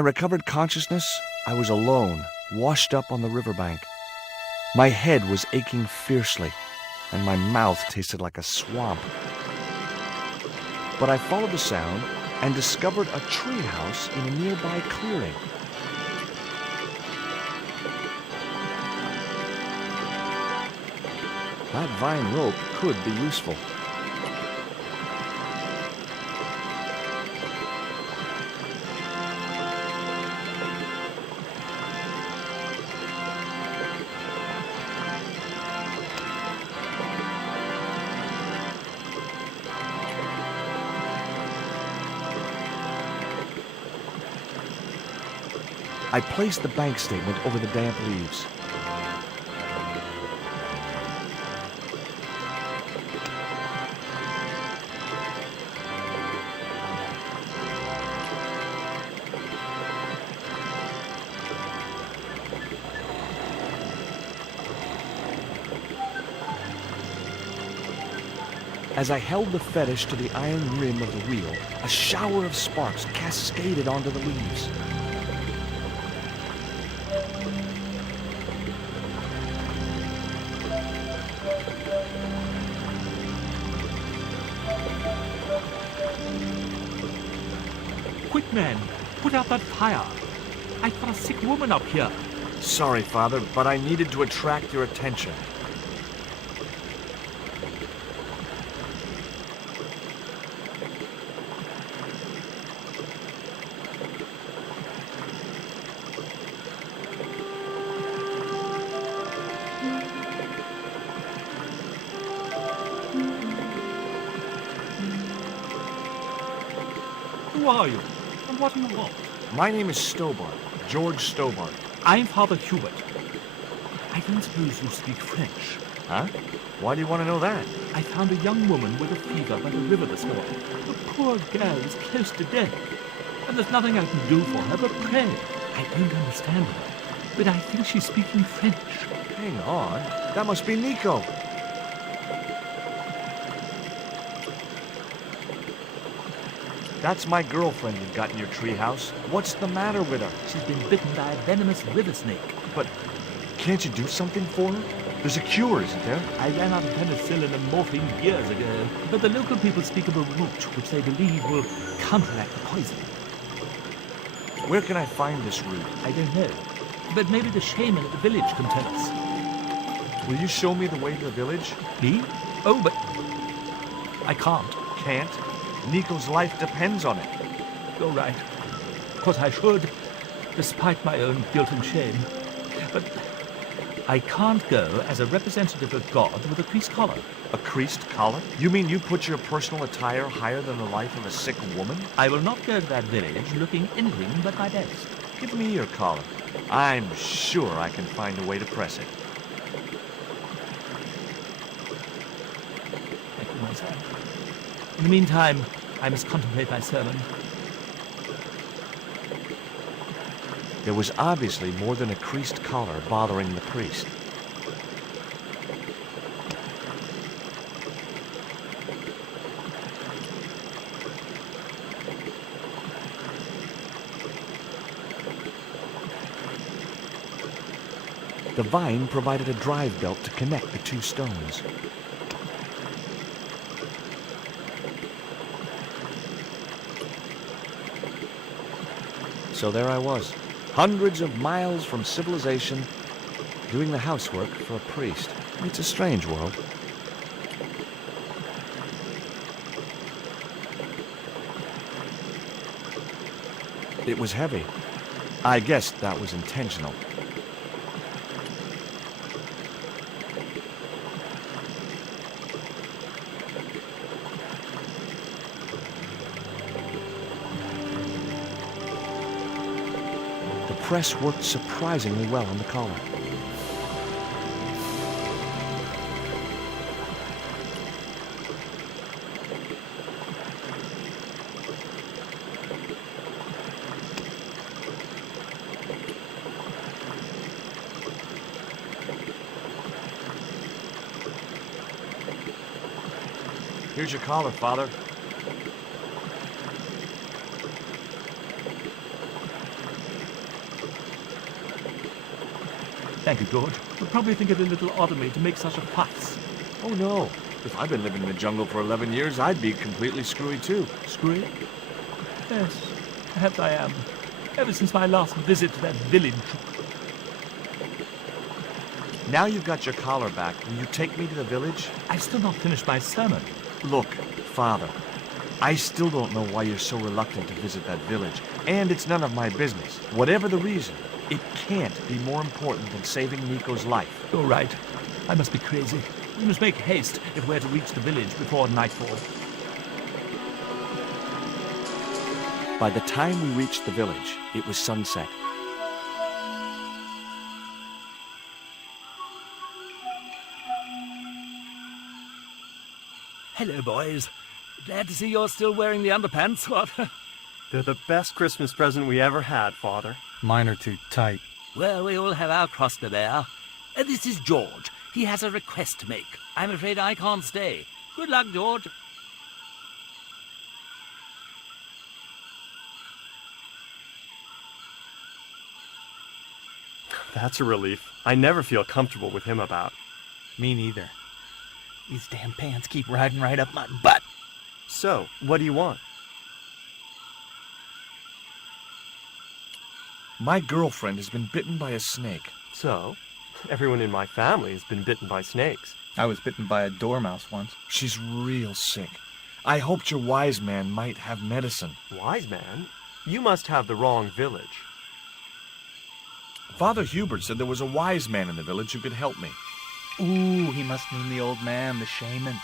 recovered consciousness, I was alone, washed up on the riverbank. My head was aching fiercely, and my mouth tasted like a swamp. But I followed the sound and discovered a treehouse in a nearby clearing. That vine rope could be useful. I placed the bank statement over the damp leaves. As I held the fetish to the iron rim of the wheel, a shower of sparks cascaded onto the leaves. Quick, man! Put out that fire! I've got a sick woman up here. Sorry, Father, but I needed to attract your attention. Who are you? And what do you want? My name is Stobart, George Stobart. I'm Father Hubert. I don't suppose you speak French. Huh? Why do you want to know that? I found a young woman with a fever by the river this morning. The poor girl is close to death. And there's nothing I can do for her but pray. I don't understand her, but I think she's speaking French. Hang on. That must be Nico. That's my girlfriend you've got in your treehouse. What's the matter with her? She's been bitten by a venomous river snake. But can't you do something for her? There's a cure, isn't there? I ran out of penicillin and morphine years ago, but the local people speak of a root which they believe will counteract the poison. Where can I find this root? I don't know, but maybe the shaman at the village can tell us. Will you show me the way to the village? Me? Oh, but I can't. Can't? Nico's life depends on it. You're right. Of course I should, despite my own guilt and shame. But I can't go as a representative of God with a creased collar. A creased collar? You mean you put your personal attire higher than the life of a sick woman? I will not go to that village looking anything but my best. Give me your collar. I'm sure I can find a way to press it. Thank you, my son. In the meantime, I must contemplate my sermon. There was obviously more than a creased collar bothering the priest. The vine provided a drive belt to connect the two stones. So there I was, hundreds of miles from civilization, doing the housework for a priest. It's a strange world. It was heavy. I guess that was intentional. The press worked surprisingly well on the collar. Here's your collar, Father. Thank you, George. You'll probably think it a little odd of me to make such a fuss. Oh, no. If I'd been living in the jungle for 11 years, I'd be completely screwy, too. Screwy? Yes, perhaps I am. Ever since my last visit to that village. Now you've got your collar back, will you take me to the village? I've still not finished my sermon. Look, Father, I still don't know why you're so reluctant to visit that village, and it's none of my business. Whatever the reason, it can't be more important than saving Nico's life. You're right. I must be crazy. We must make haste if we're to reach the village before nightfall. By the time we reached the village, it was sunset. Hello, boys. Glad to see you're still wearing the underpants, what? They're the best Christmas present we ever had, Father. Mine are too tight. Well, we all have our cross to bear. This is George. He has a request to make. I'm afraid I can't stay. Good luck, George. That's a relief. I never feel comfortable with him about. Me neither. These damn pants keep riding right up my butt. So, what do you want? My girlfriend has been bitten by a snake. So, everyone in my family has been bitten by snakes. I was bitten by a dormouse once. She's real sick. I hoped your wise man might have medicine. Wise man? You must have the wrong village. Father Hubert said there was a wise man in the village who could help me. Ooh, he must mean the old man, the shaman.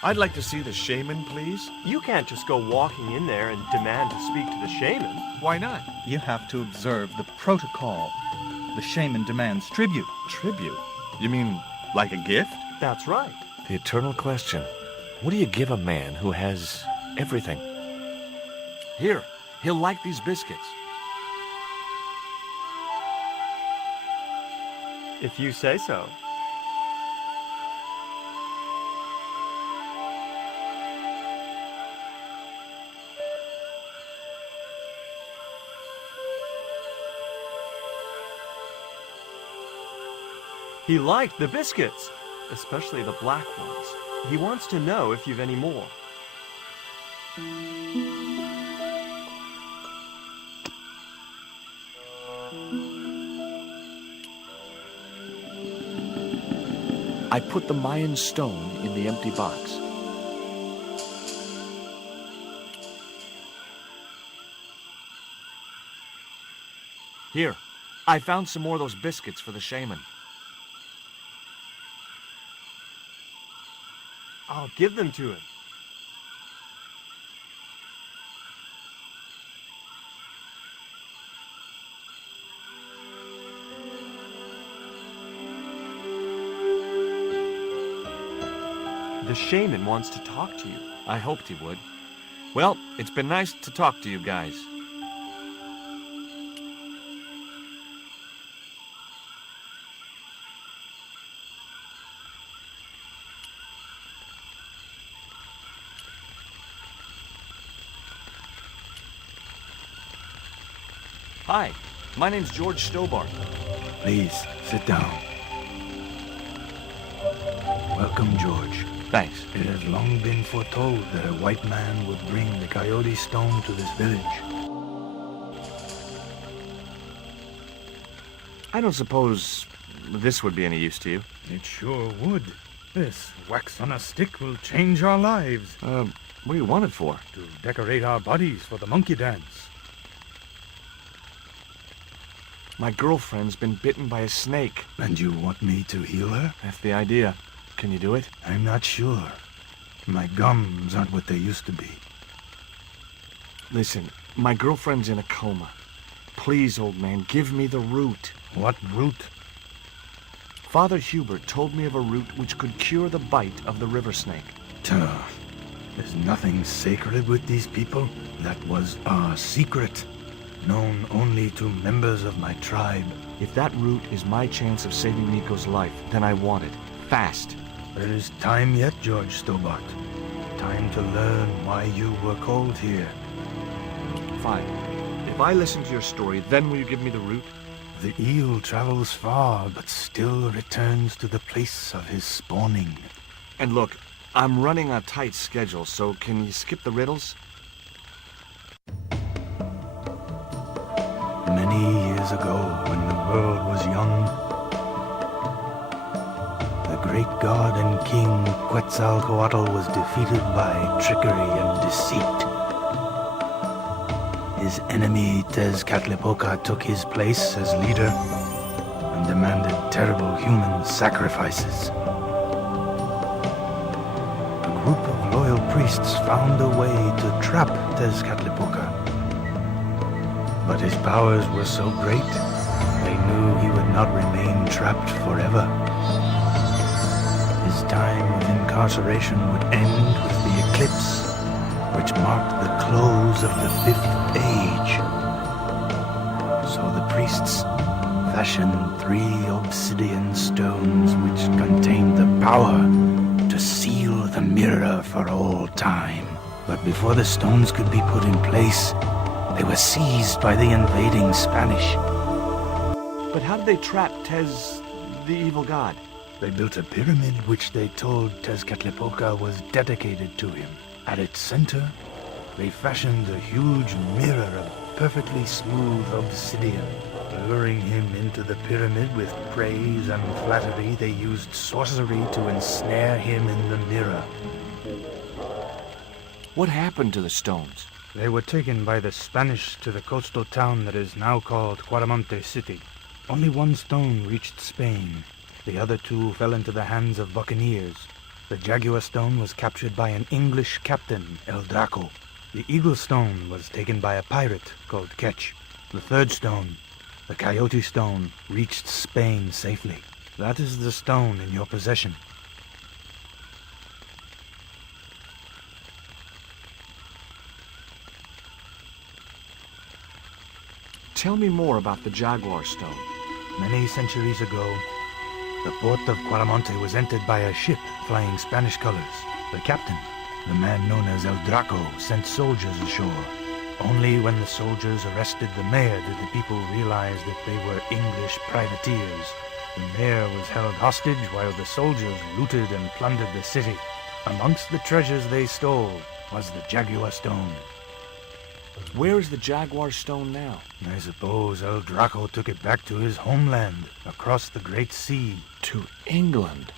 I'd like to see the shaman, please. You can't just go walking in there and demand to speak to the shaman. Why not? You have to observe the protocol. The shaman demands tribute. Tribute? You mean like a gift? That's right. The eternal question. What do you give a man who has everything? Here, he'll like these biscuits. If you say so. He liked the biscuits, especially the black ones. He wants to know if you've any more. I put the Mayan stone in the empty box. Here, I found some more of those biscuits for the shaman. I'll give them to him. The shaman wants to talk to you. I hoped he would. Well, it's been nice to talk to you guys. Hi, my name's George Stobart. Please, sit down. Welcome, George. Thanks. It has long been foretold that a white man would bring the coyote stone to this village. I don't suppose this would be any use to you. It sure would. This wax on a stick will change our lives. What do you want it for? To decorate our bodies for the monkey dance. My girlfriend's been bitten by a snake. And you want me to heal her? That's the idea. Can you do it? I'm not sure. My gums aren't what they used to be. Listen, my girlfriend's in a coma. Please, old man, give me the root. What root? Father Hubert told me of a root which could cure the bite of the river snake. Tuh. There's nothing sacred with these people. That was our secret, known only to members of my tribe. If that root is my chance of saving Nico's life, then I want it. Fast. There is time yet, George Stobart. Time to learn why you were called here. Fine. If I listen to your story, then will you give me the root? The eel travels far, but still returns to the place of his spawning. And look, I'm running a tight schedule, so can you skip the riddles? Many years ago, when the world was young, the great god and king Quetzalcoatl was defeated by trickery and deceit. His enemy Tezcatlipoca took his place as leader and demanded terrible human sacrifices. A group of loyal priests found a way to trap Tezcatlipoca. But his powers were so great, they knew he would not remain trapped forever. His time of incarceration would end with the eclipse, which marked the close of the Fifth Age. So the priests fashioned 3 obsidian stones which contained the power to seal the mirror for all time. But before the stones could be put in place, they were seized by the invading Spanish. But how did they trap Tez, the evil god? They built a pyramid which they told Tezcatlipoca was dedicated to him. At its center, they fashioned a huge mirror of perfectly smooth obsidian. Luring him into the pyramid with praise and flattery, they used sorcery to ensnare him in the mirror. What happened to the stones? They were taken by the Spanish to the coastal town that is now called Quaramonte City. Only 1 stone reached Spain. The other 2 fell into the hands of buccaneers. The Jaguar stone was captured by an English captain, El Draco. The Eagle stone was taken by a pirate called Ketch. The 3rd stone, the Coyote stone, reached Spain safely. That is the stone in your possession. Tell me more about the Jaguar stone. Many centuries ago, the port of Quaramonte was entered by a ship flying Spanish colors. The captain, the man known as El Draco, sent soldiers ashore. Only when the soldiers arrested the mayor did the people realize that they were English privateers. The mayor was held hostage while the soldiers looted and plundered the city. Amongst the treasures they stole was the Jaguar stone. Where is the Jaguar stone now? I suppose El Draco took it back to his homeland, across the Great Sea. To England.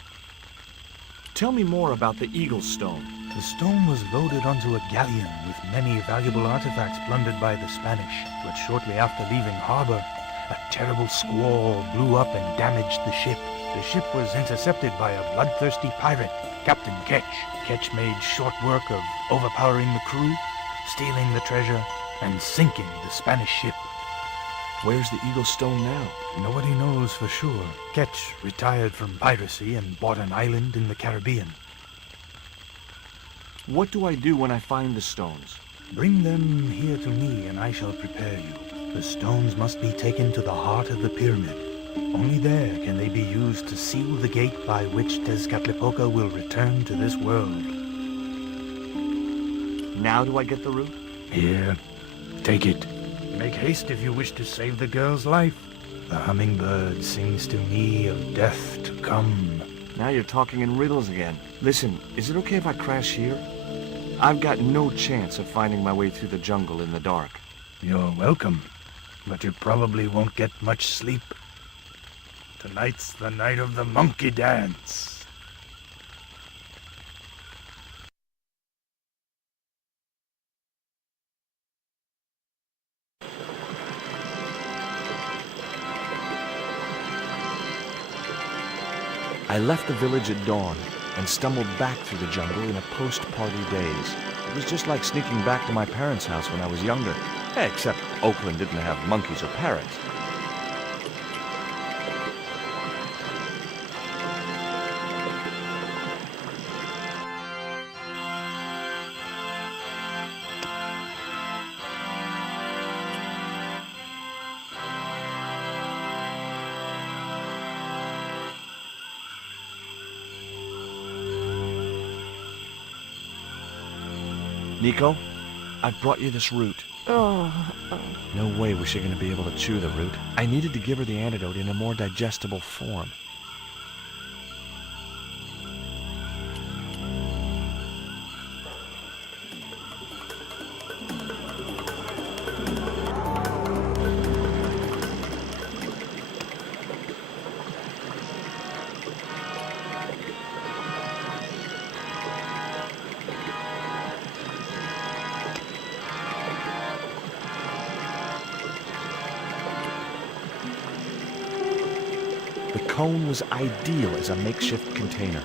Tell me more about the Eagle stone. The stone was loaded onto a galleon with many valuable artifacts plundered by the Spanish. But shortly after leaving harbor, a terrible squall blew up and damaged the ship. The ship was intercepted by a bloodthirsty pirate, Captain Ketch. Ketch made short work of overpowering the crew, stealing the treasure, and sinking the Spanish ship. Where's the Eagle stone now? Nobody knows for sure. Ketch retired from piracy and bought an island in the Caribbean. What do I do when I find the stones? Bring them here to me and I shall prepare you. The stones must be taken to the heart of the pyramid. Only there can they be used to seal the gate by which Tezcatlipoca will return to this world. Now do I get the root? Here, take it. Make haste if you wish to save the girl's life. The hummingbird sings to me of death to come. Now you're talking in riddles again. Listen, is it okay if I crash here? I've got no chance of finding my way through the jungle in the dark. You're welcome, but you probably won't get much sleep. Tonight's the night of the monkey dance. I left the village at dawn and stumbled back through the jungle in a post-party daze. It was just like sneaking back to my parents' house when I was younger. Except Oakland didn't have monkeys or parrots. Nico, I've brought you this root. No way was she going to be able to chew the root. I needed to give her the antidote in a more digestible form. The cone was ideal as a makeshift container.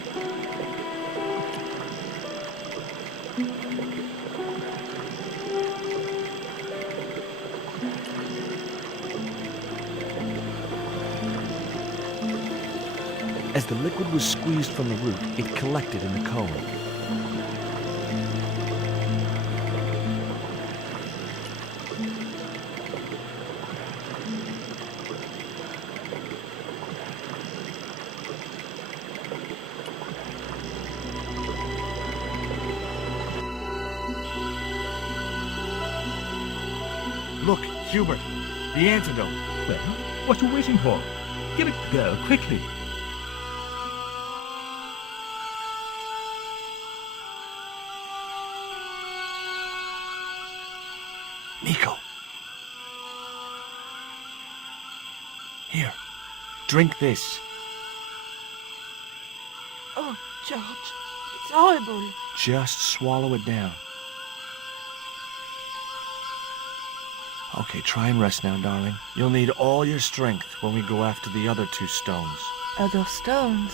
As the liquid was squeezed from the root, it collected in the cone. Look, Hubert, the antidote. Well, what are you waiting for? Give it to the girl, quickly. Nico. Here, drink this. Oh, George, it's horrible. Just swallow it down. Okay, try and rest now, darling. You'll need all your strength when we go after the other 2 stones. Other stones?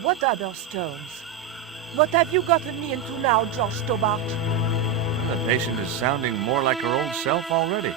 What other stones? What have you gotten me into now, George Stobart? The patient is sounding more like her old self already.